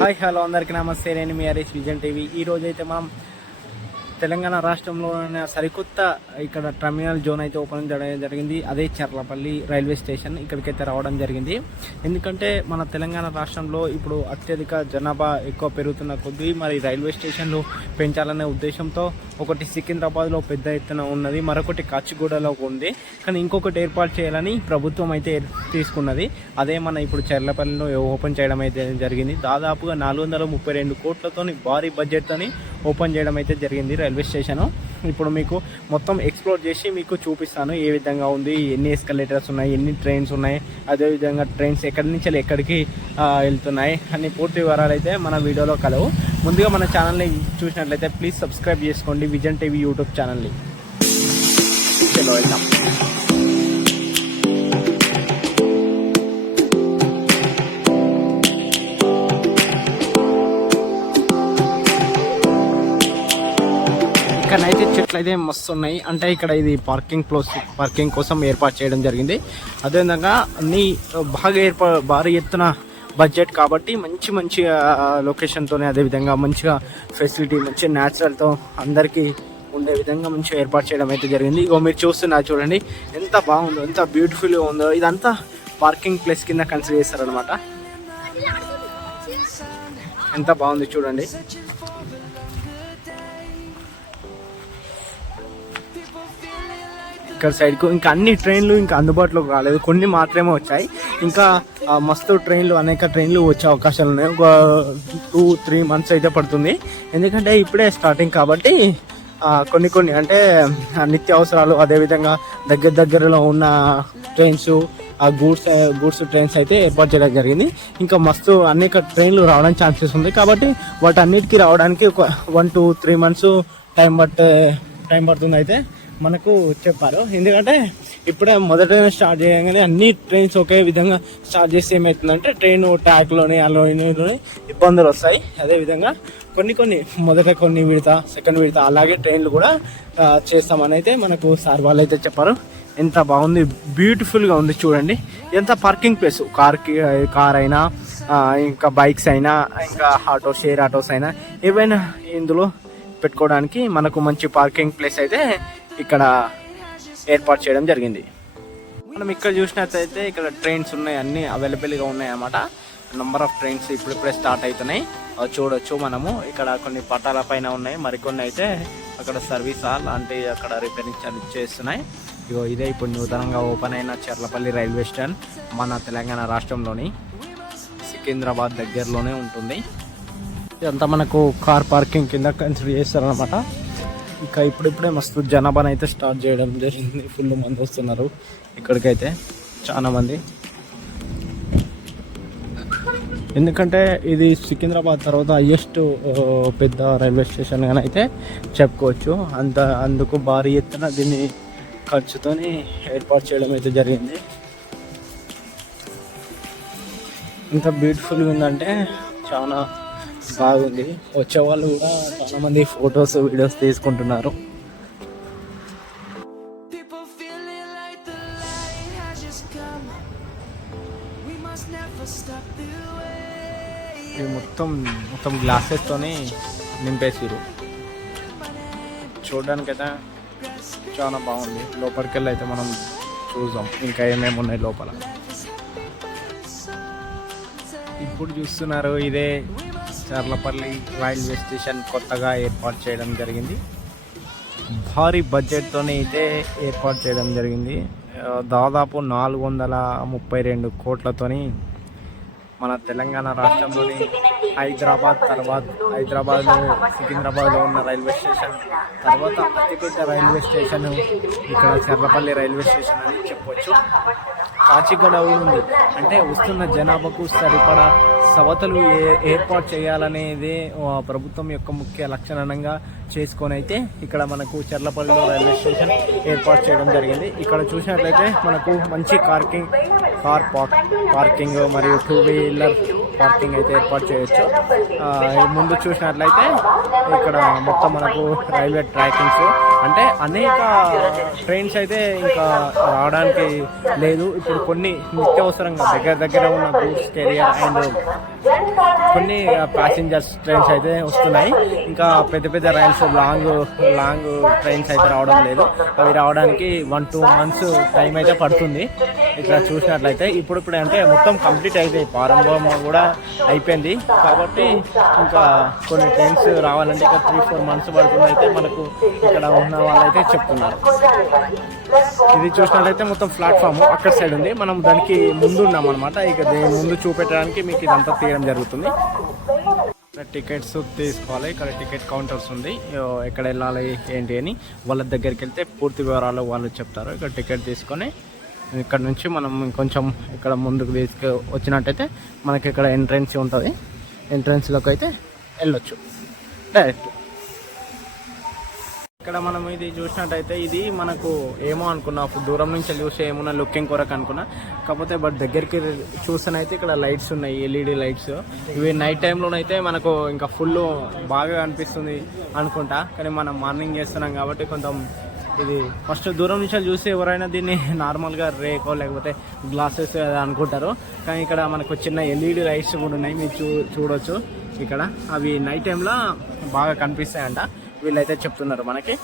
Hi hello అందరికీ నమస్తే. నేను మీ హరీష్ విజన్ టీవీ. ఈరోజు అయితే మనం తెలంగాణ రాష్ట్రంలో సరికొత్త ఇక్కడ టర్మినల్ జోన్ అయితే ఓపెన్ చేయడం జరిగింది. అదే చర్లపల్లి రైల్వే స్టేషన్. ఇక్కడికైతే రావడం జరిగింది. ఎందుకంటే మన తెలంగాణ రాష్ట్రంలో ఇప్పుడు అత్యధిక జనాభా ఎక్కువ పెరుగుతున్న కొద్దీ మరి రైల్వే స్టేషన్లు పెంచాలనే ఉద్దేశంతో ఒకటి సికింద్రాబాద్లో పెద్ద ఎత్తున ఉన్నది, మరొకటి కాచిగూడలో ఉంది. కానీ ఇంకొకటి ఏర్పాటు చేయాలని ప్రభుత్వం అయితే తీసుకున్నది. అదే మన ఇప్పుడు చర్లపల్లిలో ఓపెన్ చేయడం అయితే జరిగింది. దాదాపుగా 432 కోట్లతోని భారీ బడ్జెట్తోని ఓపెన్ చేయడం అయితే జరిగింది రైల్వే స్టేషను. ఇప్పుడు మీకు మొత్తం ఎక్స్ప్లోర్ చేసి మీకు చూపిస్తాను ఏ విధంగా ఉంది, ఎన్ని ఎస్కలేటర్స్ ఉన్నాయి, ఎన్ని ట్రైన్స్ ఉన్నాయి, అదేవిధంగా ట్రైన్స్ ఎక్కడి నుంచి ఎక్కడికి వెళ్తున్నాయి అన్ని పూర్తి వివరాలు అయితే మన వీడియోలో కలవు. ముందుగా మన ఛానల్ని చూసినట్లయితే ప్లీజ్ సబ్స్క్రైబ్ చేసుకోండి విజన్ టీవీ యూట్యూబ్ ఛానల్ని. చలో వెళ్దాం. ఇక్కడైతే చెట్లు అయితే మస్తు ఉన్నాయి. అంటే ఇక్కడ ఇది పార్కింగ్ కోసం ఏర్పాటు చేయడం జరిగింది. అదేవిధంగా అన్ని భారీ ఎత్తున బడ్జెట్ కాబట్టి మంచి లొకేషన్తోనే, అదేవిధంగా మంచిగా ఫెసిలిటీ, మంచి న్యాచురల్తో అందరికీ ఉండే విధంగా మంచిగా ఏర్పాటు చేయడం అయితే జరిగింది. ఇగో మీరు చూస్తున్నారు చూడండి ఎంత బాగుందో, ఎంత బ్యూటిఫుల్గా ఉందో. ఇదంతా పార్కింగ్ ప్లేస్ కింద కన్సిడర్ చేస్తారనమాట. ఎంత బాగుంది చూడండి. ఇక్కడ సైడ్కు ఇంకా అన్ని ట్రైన్లు ఇంకా అందుబాటులోకి రాలేదు, కొన్ని మాత్రమే వచ్చాయి. ఇంకా మస్తు ట్రైన్లు, అనేక ట్రైన్లు వచ్చే అవకాశాలు ఉన్నాయి. ఒక 2-3 months అయితే పడుతుంది. ఎందుకంటే ఇప్పుడే స్టార్టింగ్ కాబట్టి కొన్ని అంటే నిత్య అవసరాలు, అదేవిధంగా దగ్గరలో ఉన్న ట్రైన్స్, ఆ గూడ్స్ ట్రైన్స్ అయితే ఏర్పాటు చేయడం జరిగింది. ఇంకా మస్తు అనేక ట్రైన్లు రావడానికి ఛాన్సెస్ ఉంది. కాబట్టి వాటన్నిటికీ రావడానికి ఒక 1-3 months టైం పడుతుంది అయితే మనకు చెప్పారు. ఎందుకంటే ఇప్పుడే మొదట స్టార్ట్ చేయగానే అన్ని ట్రైన్స్ ఒకే విధంగా స్టార్ట్ చేస్తే ఏమవుతుందంటే ట్రైన్ ట్రాక్లోని అలోని ఇబ్బందులు వస్తాయి. అదేవిధంగా కొన్ని విడత, సెకండ్ విడత అలాగే ట్రైన్లు కూడా చేస్తామని అయితే మనకు సార్ వాళ్ళు అయితే చెప్పారు. ఎంత బాగుంది, బ్యూటిఫుల్గా ఉంది చూడండి. ఎంత పార్కింగ్ ప్లేస్, కార్ అయినా, ఇంకా బైక్స్ అయినా, ఇంకా షేర్ ఆటోస్ అయినా ఏవైనా ఇందులో పెట్టుకోవడానికి మనకు మంచి పార్కింగ్ ప్లేస్ అయితే ఇక్కడ ఏర్పాటు చేయడం జరిగింది. మనం ఇక్కడ చూసినట్లయితే ఇక్కడ ట్రైన్స్ ఉన్నాయి, అన్నీ అవైలబుల్గా ఉన్నాయి అన్నమాట. నెంబర్ ఆఫ్ ట్రైన్స్ ఇప్పుడిప్పుడే స్టార్ట్ అవుతున్నాయి, చూడొచ్చు మనము. ఇక్కడ కొన్ని పట్టాల పైన ఉన్నాయి, మరికొన్ని అయితే అక్కడ సర్వీస్ లాంటి అక్కడ రిపేరింగ్ చేస్తున్నాయి. ఇగో ఇదే ఇప్పుడు నూతనంగా ఓపెన్ అయిన చర్లపల్లి రైల్వే స్టేషన్ మన తెలంగాణ రాష్ట్రంలోని సికింద్రాబాద్ దగ్గరలోనే ఉంటుంది. ఇదంతా మనకు కార్ పార్కింగ్ కింద కన్సిడర్ చేస్తారనమాట. ఇంకా ఇప్పుడిప్పుడే మస్తు జనాభాని అయితే స్టార్ట్ చేయడం జరిగింది. ఫుల్ మంది వస్తున్నారు ఇక్కడికైతే, చాలా మంది. ఎందుకంటే ఇది సికింద్రాబాద్ తర్వాత హైయెస్ట్ పెద్ద రైల్వే స్టేషన్ అని అయితే చెప్పుకోవచ్చు. అందుకు భారీ ఎత్తున దీన్ని ఖర్చుతోని ఏర్పాటు చేయడం అయితే జరిగింది. ఇంత బ్యూటిఫుల్గా ఉందంటే చాలా బాగుంది. వచ్చే వాళ్ళు కూడా చాలా మంది ఫొటోస్, వీడియోస్ తీసుకుంటున్నారు. ఇది మొత్తం గ్లాసెస్ తోని నింపేసిరు. చూడడానికైతే చాలా బాగుంది. లోపలికి వెళ్ళి అయితే మనం చూద్దాం ఇంకా ఏమేమి ఉన్నాయి లోపల. ఇప్పుడు చూస్తున్నారు ఇదే చర్లపల్లి రైల్వే స్టేషన్ కొత్తగా ఏర్పాటు చేయడం జరిగింది. భారీ బడ్జెట్తోనే అయితే ఏర్పాటు చేయడం జరిగింది. దాదాపు 432 కోట్లతోని మన తెలంగాణ రాష్ట్రంలోని హైదరాబాద్లో సికింద్రాబాద్లో ఉన్న రైల్వే స్టేషన్ తర్వాత అతిపెద్ద రైల్వే స్టేషన్ ఇక్కడ చర్లపల్లి రైల్వే స్టేషన్ అని చెప్పొచ్చు. కాచిగూడ ఉంది. అంటే వస్తున్న జనాభాకు సరిపడా సవతలు ఏర్పాటు చేయాలనేది ప్రభుత్వం యొక్క ముఖ్య లక్షణంగా చేసుకొని అయితే ఇక్కడ మనకు చర్లపల్లిలో రైల్వే స్టేషన్ ఏర్పాటు చేయడం జరిగింది. ఇక్కడ చూసినట్లయితే మనకు మంచి కార్ పార్కింగ్ మరియు 2-wheeler పార్కింగ్ అయితే ఏర్పాటు చేయొచ్చు. ముందు చూసినట్లయితే ఇక్కడ మొత్తం మనకు రైల్వే ట్రాకింగ్స్ అంటే అనేక ట్రైన్స్ అయితే ఇంకా రావడానికి లేదు. ఇప్పుడు కొన్ని నిత్యావసరంగా దగ్గర ఉన్న గూడ్స్ కెరియర్ అండ్ కొన్ని ప్యాసింజర్స్ ట్రైన్స్ అయితే వస్తున్నాయి. ఇంకా పెద్ద రైల్స్ లాంగ్ ట్రైన్స్ అయితే రావడం లేదు. అవి రావడానికి 1-2 months టైం అయితే పడుతుంది. ఇక్కడ చూసినట్లయితే ఇప్పుడు అంటే మొత్తం కంప్లీట్ అయితే ప్రారంభం కూడా అయిపోయింది. కాబట్టి ఇంకా కొన్ని ట్రైన్స్ రావాలంటే ఇంకా 3-4 months పడుతుంది అయితే మనకు ఇక్కడ ఉన్న వాళ్ళైతే చెప్తున్నారు. ఇది చూసినట్లయితే మొత్తం ప్లాట్ఫామ్ అక్కడ సైడ్ ఉంది. మనం దానికి ముందు ఉన్నాం అనమాట. ఇక దీని ముందు చూపెట్టడానికి మీకు ఇదంతా తీయడం జరుగుతుంది. టికెట్స్ తీసుకోవాలి. ఇక్కడ టికెట్ కౌంటర్స్ ఉంది. ఎక్కడ వెళ్ళాలి ఏంటి అని వాళ్ళ దగ్గరికి వెళ్తే పూర్తి వివరాలు వాళ్ళు చెప్తారు. ఇక్కడ టికెట్ తీసుకొని ఇక్కడ నుంచి మనం కొంచెం ఇక్కడ ముందుకు వచ్చినట్టయితే మనకి ఇక్కడ ఎంట్రెన్స్ ఉంటుంది. ఎంట్రెన్స్లోకి అయితే వెళ్ళొచ్చు డైరెక్ట్. ఇక్కడ మనం ఇది చూసినట్టయితే ఇది మనకు ఏమో అనుకున్నా, దూరం నుంచి చూస్తే ఏమన్నా లుకింగ్ కొరకు అనుకున్నా. కాకపోతే దగ్గరికి చూస్తేనైతే ఇక్కడ లైట్స్ ఉన్నాయి, ఎల్ఈడి లైట్స్. ఇవి నైట్ టైంలోనైతే మనకు ఇంకా ఫుల్ బాగా అనిపిస్తుంది అనుకుంటా. కానీ మనం మార్నింగ్ చేస్తున్నాం కాబట్టి కొంచెం ఇది ఫస్ట్ దూరం నుంచి చూస్తే ఎవరైనా దీన్ని నార్మల్గా రేకో లేకపోతే గ్లాసెస్ అనుకుంటారు. కానీ ఇక్కడ మనకు చిన్న ఎల్ఈడి లైట్స్ కూడా ఉన్నాయి, మీరు చూడొచ్చు ఇక్కడ. అవి నైట్ టైంలో బాగా కనిపిస్తాయంట, వీళ్ళైతే చెప్తున్నారు మనకి.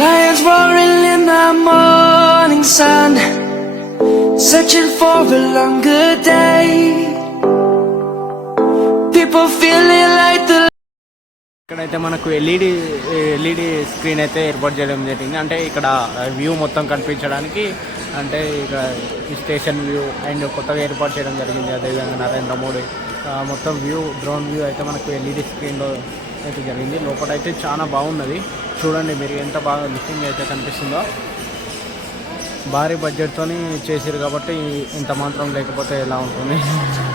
Lions roaring in the morning sun, searching for a longer day. People feeling like the ఇక్కడైతే మనకు ఎల్ఈడి స్క్రీన్ అయితే ఏర్పాటు చేయడం జరిగింది. అంటే ఇక్కడ వ్యూ మొత్తం కనిపించడానికి, అంటే ఇక్కడ స్టేషన్ వ్యూ అండ్ కొత్తగా ఏర్పాటు చేయడం జరిగింది. అదేవిధంగా నరేంద్ర మోడీ మొత్తం వ్యూ, డ్రోన్ వ్యూ అయితే మనకు ఎల్ఈడి స్క్రీన్లో అయితే జరిగింది. లోపల అయితే చాలా బాగున్నది. చూడండి మీరు ఎంత బాగా లుకింగ్ అయితే కనిపిస్తుందో. భారీ బడ్జెట్తో చేసారు కాబట్టి ఇంత మాత్రం లేకపోతే ఎలా ఉంటుంది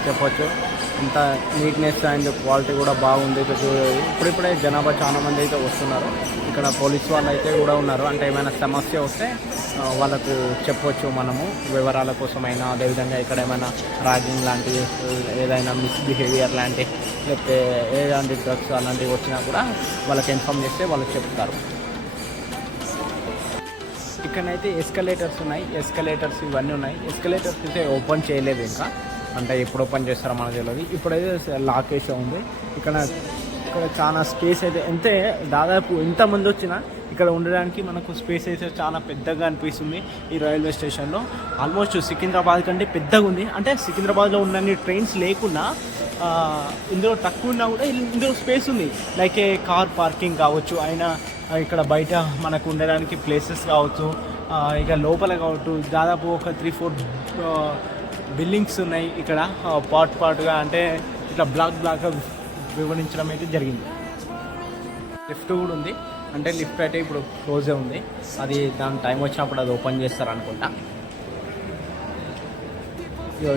చెప్పొచ్చు. ఇంత నీట్నెస్ అండ్ క్వాలిటీ కూడా బాగుంది. ఇప్పుడిప్పుడే జనాభా చాలా మంది అయితే వస్తున్నారు. ఇక్కడ పోలీస్ వాళ్ళు అయితే కూడా ఉన్నారు. అంటే ఏమైనా సమస్య వస్తే వాళ్ళకు చెప్పవచ్చు మనము, వివరాల కోసమైనా. అదేవిధంగా ఇక్కడ ఏమైనా ర్యాగింగ్ లాంటివి, ఏదైనా మిస్బిహేవియర్ లాంటి, లేకపోతే ఏలాంటి డ్రగ్స్ అలాంటివి వచ్చినా కూడా వాళ్ళకి ఇన్ఫామ్ చేస్తే వాళ్ళు చెప్తారు. ఇక్కడైతే ఎస్కలేటర్స్ ఉన్నాయి. ఎస్కలేటర్స్ ఇవన్నీ ఉన్నాయి. ఎస్కలేటర్స్ అయితే ఓపెన్ చేయలేదు ఇంకా, అంటే ఎప్పుడు ఓపెన్ చేస్తారో మనకు తెలియదు. ఇప్పుడైతే లాక్ వేసే ఉంది. ఇక్కడ చాలా స్పేస్ అయితే అంతే. దాదాపు ఎంతమంది వచ్చినా ఇక్కడ ఉండడానికి మనకు స్పేస్ అయితే చాలా పెద్దగా అనిపిస్తుంది ఈ రైల్వే స్టేషన్లో. ఆల్మోస్ట్ సికింద్రాబాద్ కంటే పెద్దగా ఉంది. అంటే సికింద్రాబాద్లో ఉన్నన్ని ట్రైన్స్ లేకున్నా ఇందులో తక్కువ ఉన్నా కూడా ఇందులో స్పేస్ ఉంది. లైక్ ఏ కార్ పార్కింగ్ కావచ్చు, అయినా ఇక్కడ బయట మనకు ఉండడానికి ప్లేసెస్ కావచ్చు, ఇక లోపల కావచ్చు. దాదాపు ఒక 3-4 బిల్డింగ్స్ ఉన్నాయి ఇక్కడ పార్ట్గా. అంటే ఇట్లా బ్లాక్ వివరించడం అయితే జరిగింది. లిఫ్ట్ కూడా ఉంది. అంటే లిఫ్ట్ అయితే ఇప్పుడు క్లోజే ఉంది. అది దాని టైం వచ్చినప్పుడు అది ఓపెన్ చేస్తారు అనుకుంటా.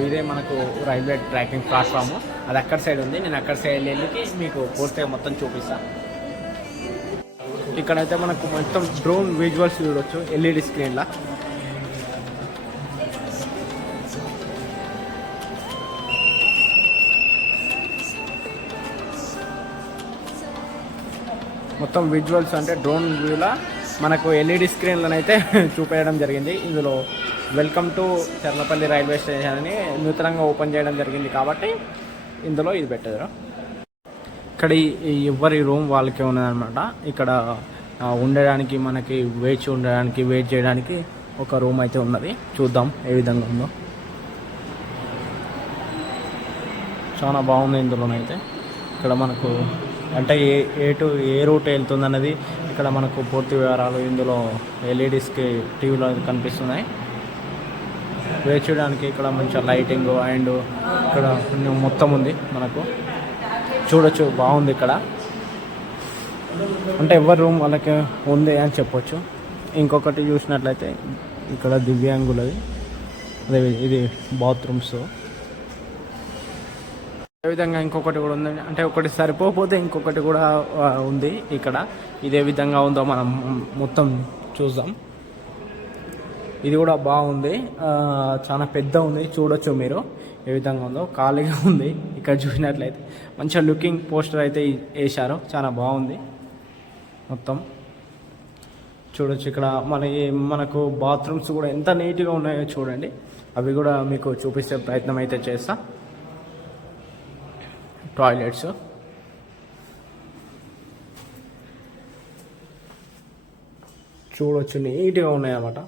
ఇదే మనకు రైల్వే ట్రాకింగ్ ప్లాట్ఫామ్. అది అక్కడ సైడ్ ఉంది. నేను అక్కడ సైడ్ వెళ్ళి మీకు పూర్తిగా మొత్తం చూపిస్తాను. ఇక్కడైతే మనకు మొత్తం డ్రోన్ విజువల్స్ చూడవచ్చు ఎల్ఈడి స్క్రీన్లో. మొత్తం విజువల్స్ అంటే డ్రోన్ వ్యూలా మనకు ఎల్ఈడి స్క్రీన్లనైతే చూపేయడం జరిగింది. ఇందులో welcome to Cherlapalli railway station అని నూతనంగా ఓపెన్ చేయడం జరిగింది కాబట్టి ఇందులో ఇది పెట్టారు. ఇక్కడ ఎవరి రూమ్ వాళ్ళకే ఉన్నదన్నమాట. ఇక్కడ ఉండడానికి మనకి వెయిట్ చేయడానికి ఒక రూమ్ అయితే ఉన్నది. చూద్దాం ఏ విధంగా ఉందో. చాలా బాగుంది ఇందులోనైతే. ఇక్కడ మనకు అంటే ఏ రూట్ వెళ్తుంది అన్నది ఇక్కడ మనకు పూర్తి వివరాలు ఇందులో ఎల్ఈడీస్కి టీవీలో కనిపిస్తున్నాయి. వెయిట్ చేయడానికి ఇక్కడ మంచిగా లైటింగ్ అండ్ ఇక్కడ మొత్తం ఉంది మనకు చూడొచ్చు. బాగుంది ఇక్కడ. అంటే ఎవరి రూమ్ వాళ్ళకి ఉంది అని చెప్పొచ్చు. ఇంకొకటి చూసినట్లయితే ఇక్కడ దివ్యాంగులది, అదే ఇది బాత్రూమ్స్. అదేవిధంగా ఇంకొకటి కూడా ఉంది, అంటే ఒకటి సరిపోతే ఇంకొకటి కూడా ఉంది ఇక్కడ. ఇదే విధంగా ఉందో మనం మొత్తం చూద్దాం. ఇది కూడా బాగుంది, చాలా పెద్ద ఉంది, చూడొచ్చు మీరు ఏ విధంగా ఉందో. ఖాళీగా ఉంది ఇక్కడ చూసినట్లయితే. మంచిగా లుకింగ్ పోస్టర్ అయితే వేశారు, చాలా బాగుంది మొత్తం. చూడొచ్చు ఇక్కడ మనకు బాత్రూమ్స్ కూడా ఎంత నీట్గా ఉన్నాయో చూడండి. అవి కూడా మీకు చూపిస్తే ప్రయత్నం అయితే చేస్తా. టాయిలెట్స్ చూడొచ్చు, నీట్గా ఉన్నాయి అన్నమాట.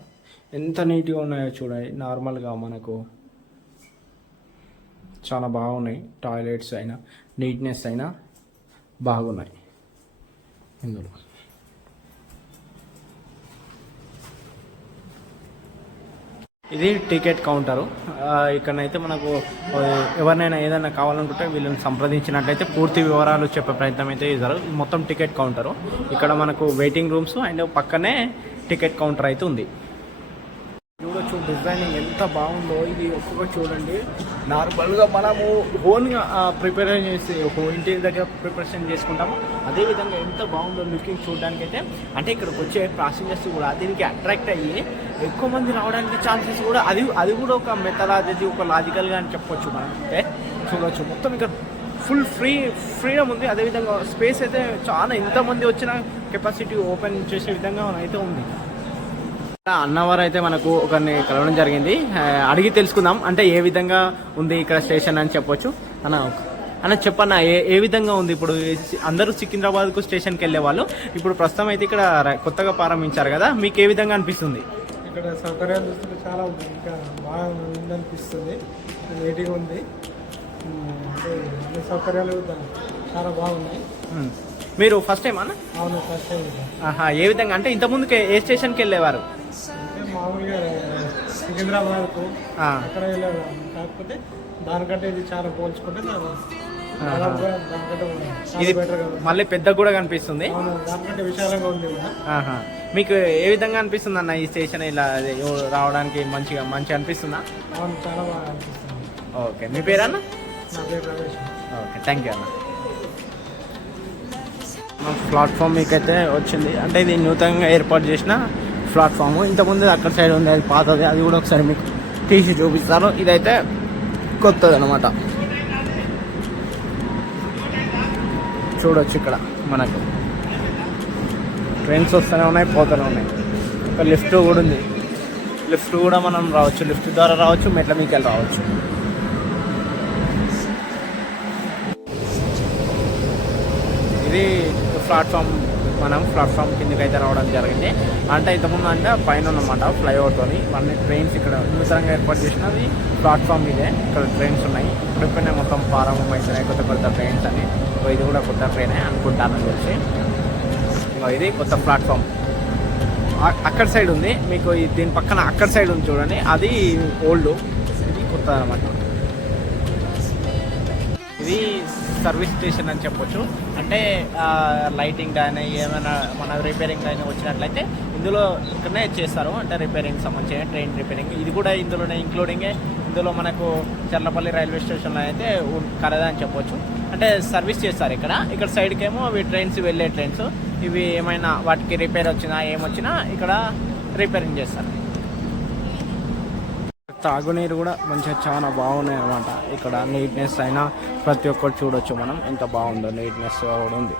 ఎంత నీట్గా ఉన్నాయో చూడండి. నార్మల్గా మనకు చాలా బాగున్నాయి. టాయిలెట్స్ అయినా నీట్నెస్ అయినా బాగున్నాయి ఇందులో. ఇది టికెట్ కౌంటరు. ఇక్కడనైతే మనకు ఎవరినైనా ఏదైనా కావాలనుకుంటే వీళ్ళని సంప్రదించినట్లయితే పూర్తి వివరాలు చెప్పే ప్రయత్నం అయితే చేశారు. ఇది మొత్తం టికెట్ కౌంటరు. ఇక్కడ మనకు వెయిటింగ్ రూమ్స్ అండ్ పక్కనే టికెట్ కౌంటర్ అయితే ఉంది. చూడొచ్చు డిజైనింగ్ ఎంత బాగుందో. ఇది ఒక్కొక్కటి చూడండి. నార్మల్గా మనము ఓన్గా ప్రిపేర్ చేసి ఇంటి దగ్గర ప్రిపరేషన్ చేసుకుంటాము. అదేవిధంగా ఎంత బాగుందో లుకింగ్ చూడడానికి అయితే. అంటే ఇక్కడికి వచ్చే ప్యాసింజర్స్ కూడా దీనికి అట్రాక్ట్ అయ్యి ఎక్కువ మంది రావడానికి ఛాన్సెస్ కూడా అది కూడా ఒక మెథడాలజీ, ఒక లాజికల్గా అని చెప్పొచ్చు మనం. అంటే చూడవచ్చు మొత్తం ఇక్కడ ఫుల్ ఫ్రీడమ్ ఉంది. అదేవిధంగా స్పేస్ అయితే చాలా, ఎంతమంది వచ్చినా కెపాసిటీ ఓపెన్ చేసే విధంగా అయితే ఉంది. అన్నవరం అయితే మనకు ఒకరిని కలవడం జరిగింది, అడిగి తెలుసుకుందాం అంటే ఏ విధంగా ఉంది ఇక్కడ స్టేషన్ అని చెప్పొచ్చు. అన్న చెప్పన్న ఏ విధంగా ఉంది? ఇప్పుడు అందరూ సికింద్రాబాద్కు స్టేషన్కి వెళ్ళే వాళ్ళు, ఇప్పుడు ప్రస్తుతం అయితే ఇక్కడ కొత్తగా ప్రారంభించారు కదా, మీకు ఏ విధంగా అనిపిస్తుంది? ఇక్కడ సౌకర్యాలు చూస్తుంటే చాలా ఉంది, ఇంకా బాగా ఉందనిపిస్తుంది. నీట్గా ఉంది, అంటే అన్ని సౌకర్యాలు చాలా బాగున్నాయి. మీరు ఫస్ట్ టైం అన్న? అవును, ఫస్ట్ టైం. ఏ విధంగా అంటే ఇంతకుముందుకు ఏ స్టేషన్కి వెళ్ళేవారు? అంటే మామూలుగా సికింద్రాబాద్కు అక్కడ వెళ్ళేవారు, కాకపోతే దానికంటే ఇది చాలా పోల్చుకుంటే ఇది మళ్ళీ పెద్ద కూడా కనిపిస్తుంది, దానికంటే విశాలంగా ఉంది కూడా. మీకు ఏ విధంగా అనిపిస్తుంది అన్న ఈ స్టేషన్ ఇలా రావడానికి? మంచిగా అనిపిస్తుందా? అవును, చాలా బాగా అనిపిస్తుంది. ఓకే, మీ పేరన్నా? నా పేరు రమేష్. ఓకే, థ్యాంక్ యూ అన్న. ప్లాట్ఫామ్ మీకైతే వచ్చింది, అంటే ఇది నూతనంగా ఏర్పాటు చేసిన ప్లాట్ఫామ్. ఇంతకుముందు అక్కడ సైడ్ ఉంది, అది పాతది, అది కూడా ఒకసారి మీకు తీసి చూపిస్తారు. ఇదైతే కొత్తది అనమాట. చూడొచ్చు ఇక్కడ మనకు ట్రైన్స్ వస్తూనే ఉన్నాయి, పోతూనే ఉన్నాయి. ఒక లిఫ్ట్ కూడా ఉంది, లిఫ్ట్ కూడా మనం రావచ్చు, లిఫ్ట్ ద్వారా రావచ్చు, మెట్ల మీకెళ్ళి రావచ్చు. ఇది ప్లాట్ఫామ్, మనం ప్లాట్ఫామ్ కిందకి అయితే రావడం జరిగింది. అంటే ఇంతకుముందు అంటే పైన ఉన్నమాట ఫ్లైఓవర్తోని అన్ని ట్రైన్స్ ఇక్కడ నూతనంగా ఏర్పాటు చేసినది ప్లాట్ఫామ్ ఇదే. ఇక్కడ ట్రైన్స్ ఉన్నాయి, ఇప్పుడే మొత్తం ప్రారంభం అవుతున్నాయి కొత్త ట్రైన్స్ అని. ఇది కూడా కొత్త ట్రైనే అనుకుంటానని తెలిసి. ఇది కొత్త ప్లాట్ఫామ్ అక్కడ సైడ్ ఉంది మీకు, దీని పక్కన అక్కడ సైడ్ ఉంది చూడండి, అది ఓల్డ్, ఇది కొత్త అనమాట. ఇది సర్వీస్ స్టేషన్ అని చెప్పొచ్చు. అంటే లైటింగ్ కానీ ఏమైనా మన రిపేరింగ్ కానీ వచ్చినట్లయితే ఇందులో ఇక్కడనే చేస్తారు. అంటే రిపేరింగ్ సంబంధించిన ట్రైన్ రిపేరింగ్ ఇది కూడా ఇందులోనే ఇంక్లూడింగే. ఇందులో మనకు చర్లపల్లి రైల్వే స్టేషన్లో అయితే కలదా అని చెప్పొచ్చు. అంటే సర్వీస్ చేస్తారు ఇక్కడ సైడ్కి ఏమో అవి ట్రైన్స్ వెళ్ళే ట్రైన్స్, ఇవి ఏమైనా వాటికి రిపేర్ వచ్చినా ఏమొచ్చినా ఇక్కడ రిపేరింగ్ చేస్తారు. తాగునీరు కూడా మంచిగా చాలా బాగున్నాయి అన్నమాట. ఇక్కడ నీట్నెస్ అయినా ప్రతి ఒక్కటి చూడొచ్చు మనం, ఎంత బాగుందో నీట్నెస్ కూడా ఉంది.